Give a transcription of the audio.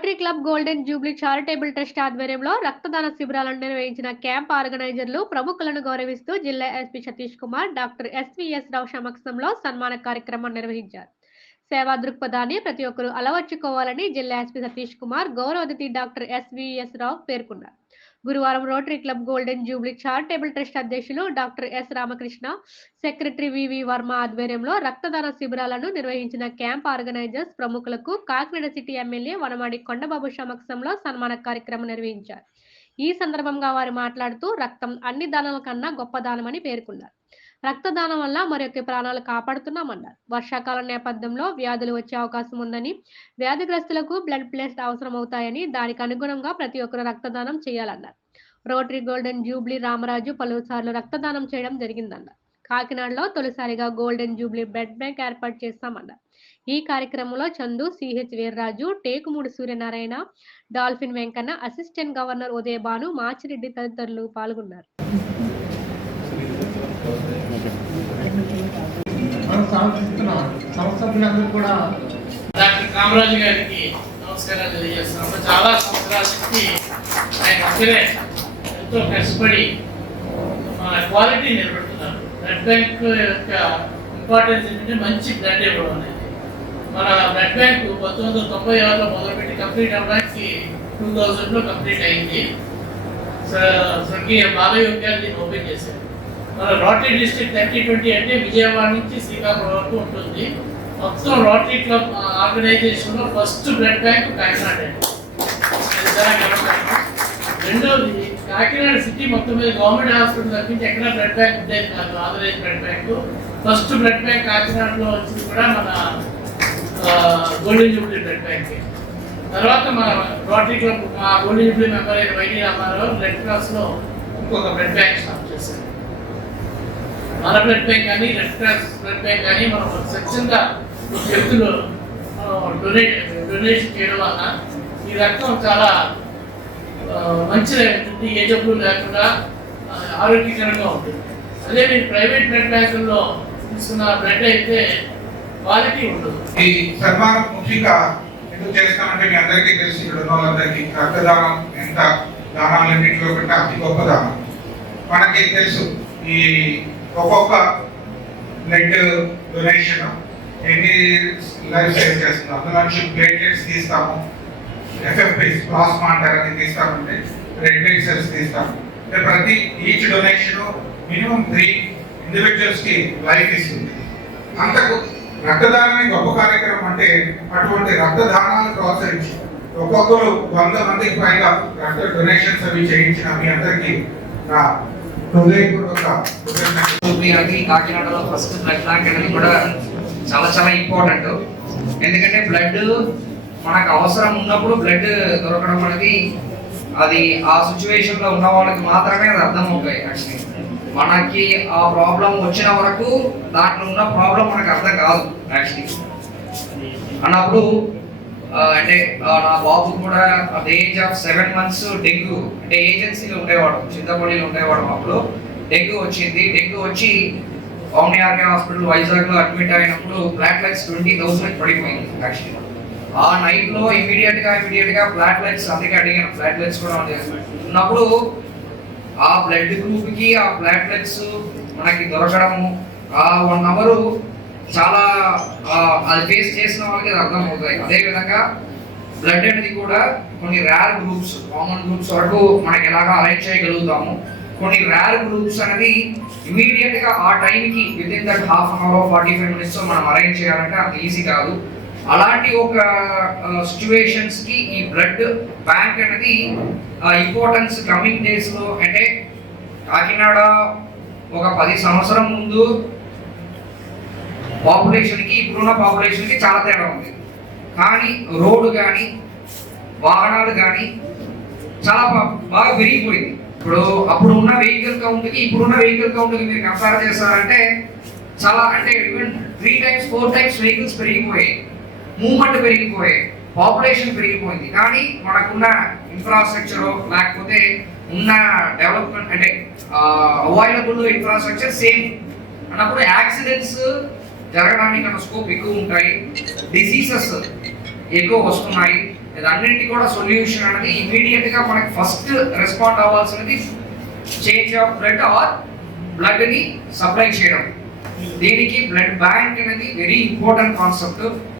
Rotary club golden jubilee charitable trust ఆధ్వర్యంలో రక్తదాన శిబిరాలను నిర్వహించిన క్యాంప్ ఆర్గనైజర్లు ప్రముఖులను గౌరవిస్తూ జిల్లా SP Satish Kumar doctor SVS Rao సమక్షంలో సన్మాన కార్యక్రమం నిర్వహించారు. సేవా దృక్పథాన్ని ప్రతి ఒక్కరూ అలవర్చుకోవాలని జిల్లా ఎస్పీ సతీష్ కుమార్ గౌరవ అతిథి డాక్టర్ ఎస్వీఎస్ రావు పేర్కొన్నారు. గురువారం rotary club golden jubilee charitable trust అధ్యక్షులు doctor S Ramakrishna, secretary VV Varma ఆధ్వర్యంలో రక్తదాన శిబిరాలను నిర్వహించిన క్యాంప్ ఆర్గనైజర్స్ ప్రముఖులకు కాకినాడ సిటీ ఎమ్మెల్యే వనమాడి కొండబాబు సమక్షంలో సన్మాన కార్యక్రమం నిర్వహించారు. ఈ సందర్భంగా వారు మాట్లాడుతూ రక్తం అన్ని దానాల కన్నా గొప్ప దానమని పేర్కొన్నారు. రక్తదానం వల్ల మరొక ప్రాణాలు కాపాడుతున్నామన్నారు. వర్షాకాలం నేపథ్యంలో వ్యాధులు వచ్చే అవకాశం ఉందని, వ్యాధిగ్రస్తులకు బ్లడ్ ప్లేట్స్ అవసరం అవుతాయని, దానికి అనుగుణంగా ప్రతి ఒక్కరూ రక్తదానం చేయాలన్నారు. రోటరీ గోల్డెన్ జూబ్లీ రామరాజు పలుసార్లు రక్తదానం చేయడం జరిగిందన్నారు. కాకినాడలో తొలిసారిగా గోల్డెన్ జూబ్లీ బ్లడ్ బ్యాంక్ ఏర్పాటు చేస్తామన్నారు. ఈ కార్యక్రమంలో Chandu, CH Veerraju, Tekumudi Suryanarayana, dolphin Venkanna, assistant governor Udayabhanu, Machireddy తదితరులు పాల్గొన్నారు. కూడా డాక్టర్ కామరాజు గారికి నమస్కారాలు తెలియజేస్తున్నాము. చాలా సంవత్సరాల నుంచి ఆయన అక్కడే ఎంతో కష్టపడి మన క్వాలిటీ నిలబెడుతున్నారు. బ్లడ్ బ్యాంక్ యొక్క ఇంపార్టెన్స్ ఏంటంటే మంచి బ్లడ్ ఇవ్వడం అనేది. మన బ్లడ్ బ్యాంక్ 1996లో మొదలుపెట్టి కంప్లీట్ అవ్వడానికి 2000లో కంప్లీట్ అయింది. స్వర్గీయ బాలయ్య గారు దీన్ని ఓపెన్ చేశారు. మన రోటరీ డిస్ట్రిక్ట్ 30-20 అంటే విజయవాడ నుంచి శ్రీకాకుళం వరకు ఉంటుంది. మొత్తం రోటరీ క్లబ్ ఆర్గనైజేషన్లో ఫస్ట్ బ్లడ్ బ్యాంక్ కాకినాడ. రెండోది కాకినాడ సిటీ మొత్తం మీద గవర్నమెంట్ హాస్పిటల్ తప్పించి ఎక్కడ బ్లడ్ బ్యాంక్ ఉండేది కాదు. Authorise blood bank first blood bank కాకినాడలో వచ్చింది కూడా మన గోల్డెన్ జూబ్లీ బ్లడ్ బ్యాంక్. తర్వాత మన రోటరీ క్లబ్ మా గోల్డెన్ జూబ్లీ మెంబర్ అయిన వైడి రామారావు రెడ్ క్రాస్లో ఇంకొక బ్లడ్ బ్యాంక్ స్టార్ట్ చేశారు. మన బ్లడ్ బ్యాంక్ కానీ రెడ్ క్రాస్ బ్లడ్ బ్యాంక్ కానీ మనం స్వచ్ఛంగా వ్యక్తులు డొనేషన్ చేయడం వల్ల ఈ రక్తం చాలా మంచిగా ఉంటుంది. ఏ జబ్బులు లేకుండా ఆరోగ్యకరంగా ఉంటుంది. అదే మీరు ప్రైవేట్ బ్లడ్ బ్యాంకుల్లో తీసుకున్న బ్లడ్ అయితే క్వాలిటీ ఉండదు. ఈ సన్మానం ముఖ్యంగా ఎందుకు చేస్తామంటే మీ అందరికీ తెలిసి ఇక్కడ ఉన్న వాళ్ళందరికీ రక్తదానం ఎంత దానాలన్నింటిలో కంటే అతి గొప్ప దానం. మనకి తెలుసు ఈ ఒక్కొక్క బ్లడ్ డొనేషన్ ఎన్ని లైఫ్ సేవ్ చేస్తుంది. అందులో ప్లేట్లెట్స్ తీస్తాము, ఎఫ్ఎఫ్ఐస్ ప్లాస్మా అంటారని తీస్తామంటే రెడ్ బ్లడ్ సెల్స్ తీస్తాము. ప్రతి ఈచ్ డొనేషన్ మినిమం 3 ఇండివిజువల్స్ కి లైఫ్ ఇస్తుంది. అంతకు రక్తదానాన్ని గొప్ప కార్యక్రమం అంటే అటువంటి రక్తదానాలను ప్రోత్సహించి ఒక్కొక్కరు 100 మందికి పైగా రక్త డొనేషన్స్ అవి చేయించిన మీ అందరికీ నా కాకినాడలో ఫస్ట్ బ్లడ్ బ్యాంక్ అనేది కూడా చాలా చాలా ఇంపార్టెంట్. ఎందుకంటే బ్లడ్ మనకు అవసరం ఉన్నప్పుడు బ్లడ్ దొరకడం అనేది అది ఆ సిచ్యువేషన్ లో ఉన్న వాళ్ళకి మాత్రమే అది అర్థం అవుతాయి. యాక్చువల్లీ మనకి ఆ ప్రాబ్లం వచ్చిన వరకు దాంట్లో ఉన్న ప్రాబ్లం మనకు అర్థం కాదు. యాక్చువల్లీ అన్నప్పుడు అంటే నా బాబు కూడా at age of 7 months dengue అంటే ఏజెన్సీలో ఉండేవాడు, చింతపల్లిలో ఉండేవాడు. అప్పుడు డెంగ్యూ వచ్చింది. డెంగ్యూ వచ్చి ఓమ్నిఆర్కే హాస్పిటల్ వైజాగ్లో అడ్మిట్ అయినప్పుడు ప్లాట్లెట్స్ 20,000 పడిపోయింది. యాక్చువల్లీ ఆ నైట్లో ఇమీడియట్గా ప్లాట్లెట్స్ అందుకే అడిగాను. ప్లాట్లెట్స్ కూడా ఉన్నప్పుడు ఆ బ్లడ్ గ్రూప్కి ఆ ప్లాట్లెట్స్ మనకి దొరకడము ఆ 1 hour చాలా అది ఫేస్ చేసిన వాళ్ళకి అది అర్థం అవుతాయి. అదేవిధంగా బ్లడ్ అనేది కూడా కొన్ని రేర్ గ్రూప్స్, కామన్ గ్రూప్స్ వరకు మనకి ఎలాగా అరేంజ్ చేయగలుగుతాము. కొన్ని రేర్ గ్రూప్స్ అనేది ఇమీడియట్గా ఆ టైంకి within that half an hour 45 minutes మనం అరేంజ్ చేయాలంటే అంత ఈజీ కాదు. అలాంటి ఒక సిచ్యువేషన్స్కి ఈ బ్లడ్ బ్యాంక్ అనేది ఇంపార్టెన్స్ కమింగ్ డేస్లో అంటే కాకినాడ ఒక 10 సంవత్సరం ముందు పాపులేషన్కి ఇప్పుడున్న పాపులేషన్కి చాలా తేడా ఉంది. కానీ రోడ్డు కానీ వాహనాలు కానీ చాలా బాగా పెరిగిపోయింది. ఇప్పుడు అప్పుడు ఉన్న వెహికల్ కౌంట్కి ఇప్పుడున్న వెహికల్ కౌంట్కి మీరు కంపేర్ చేస్తారంటే చాలా అంటే ఈవెన్ 3 times 4 times వెహికల్స్ పెరిగిపోయాయి, మూవ్మెంట్ పెరిగిపోయాయి, పాపులేషన్ పెరిగిపోయింది. కానీ మనకున్న ఇన్ఫ్రాస్ట్రక్చర్ లేకపోతే ఉన్న డెవలప్మెంట్ అంటే అవైలబుల్ ఇన్ఫ్రాస్ట్రక్చర్ సేమ్ అన్నప్పుడు యాక్సిడెంట్స్ జరగడానికి స్కోప్ ఎక్కువ ఉంటాయి, డిసీజెస్ ఎక్కువ వస్తున్నాయి. ఇదన్నింటి కూడా సొల్యూషన్ అనేది ఇమీడియట్ గా మనకి ఫస్ట్ రెస్పాండ్ అవ్వాల్సినది change of blood or blood ని సప్లై చేయడం. దీనికి బ్లడ్ బ్యాంక్ అనేది వెరీ ఇంపార్టెంట్ కాన్సెప్ట్.